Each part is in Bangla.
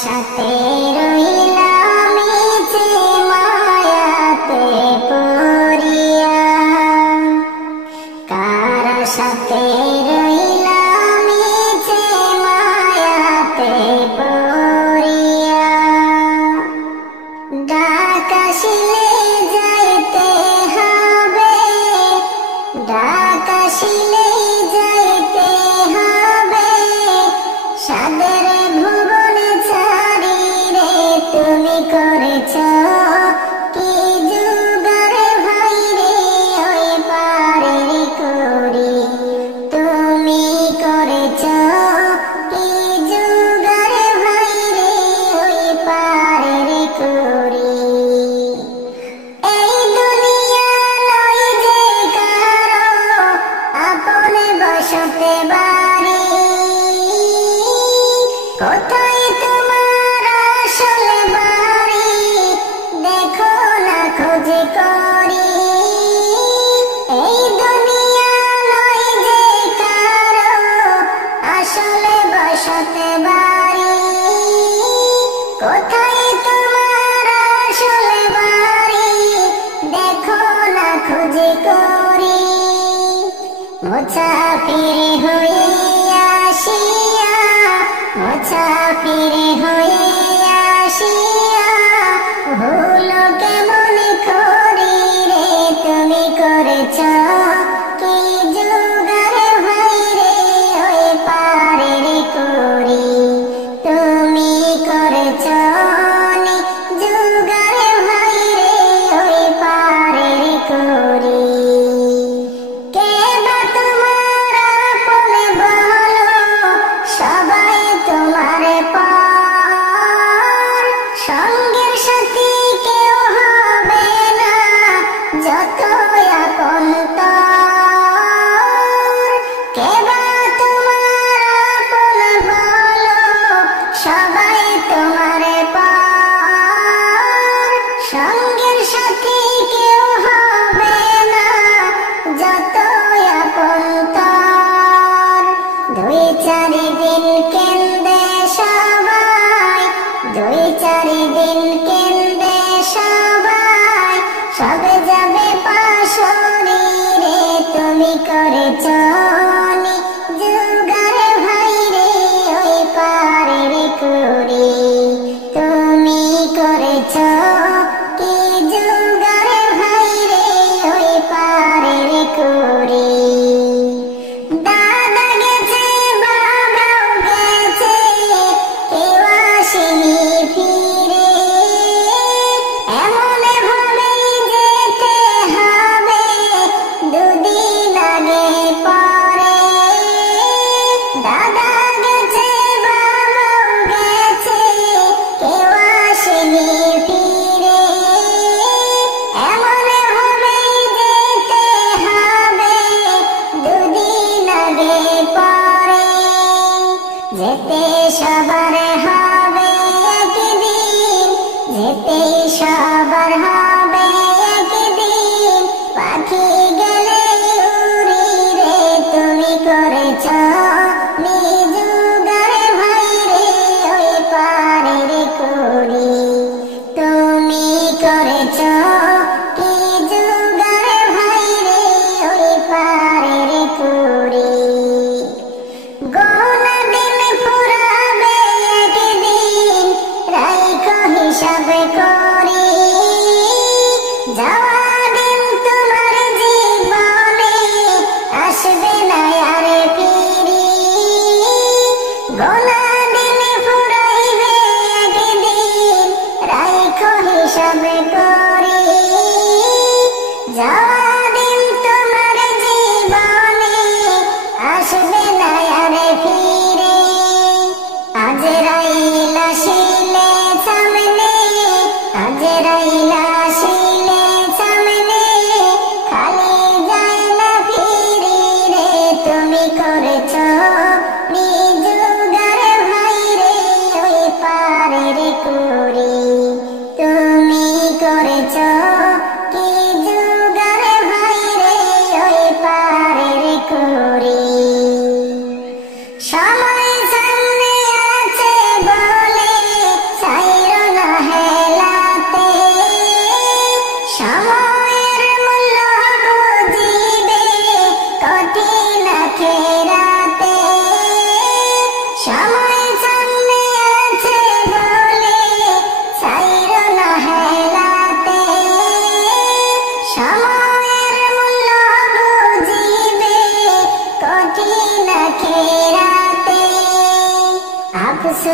সাথে রইলাম যে মায়াতে পড়িয়া, কার সাথে রইলাম যে মায়াতে পড়িয়া। ডাক আসিলে যাইতে হবে, ডাক আসিলে যাইতে হবে, সাদের ভুবনে ছাড়ি রে তুমি করেছ কি জুগারে ভাই রে ওই পারের করি, তুমি করেছ কি জুগারে ভাই রে ওই পারের করি। এই দুনিয়া নয় যে কারো আপনে বসতে বাড়ি, কোথায় তোমার আসল বাড়ি দেখো না খোঁজ করি। এই দুনিয়া নয় যে কারো আসলে বসতে বাড়ি, কোথায় তোমার আসল বাড়ি দেখো না খোঁজ করি। মুসাফির হয়ে আসিয়া, মুসাফির হয়ে আসিয়া ভুল কেমন করি রে তুমি করেছ কি জুগারে ভাই রে ওই পারের করি, তুমি করেছ নি জুগারে ভাই রে ওই পারের করি। কে বা তোমার আপন বলো, সবাই তোমার পর, সঙ্গের সাথী কেউ হবে না যত আপন তর। কে বা তোমার আপন বলো, সবাই তোমার পর, সঙ্গের সাথী কেউ হবে না যত আপন তর। দুই চারি দিন কেন্দে সবাই, দুই চারি দিন কেন্দে সবাই, সবে যাবে পাশরি রে তুমি করেছ নি জুগারে ভাই রে ওই পারের করি, তুমি করেছ কি জুগারে ভাই রে ওই পারের করি। দাদা গেছে বাবাও গেছে কেউ আসেনি ফিরে, এমন ভাবেই যেতে হবে দুদিন আগে পরে। দাদা গেছে বাবাও গেছে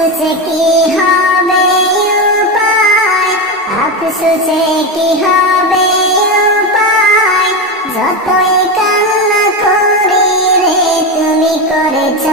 আফসোসে কি হবে উপায়, আফসোসে কি হবে উপায়, যতই কান্না করি রে তুমি করেছ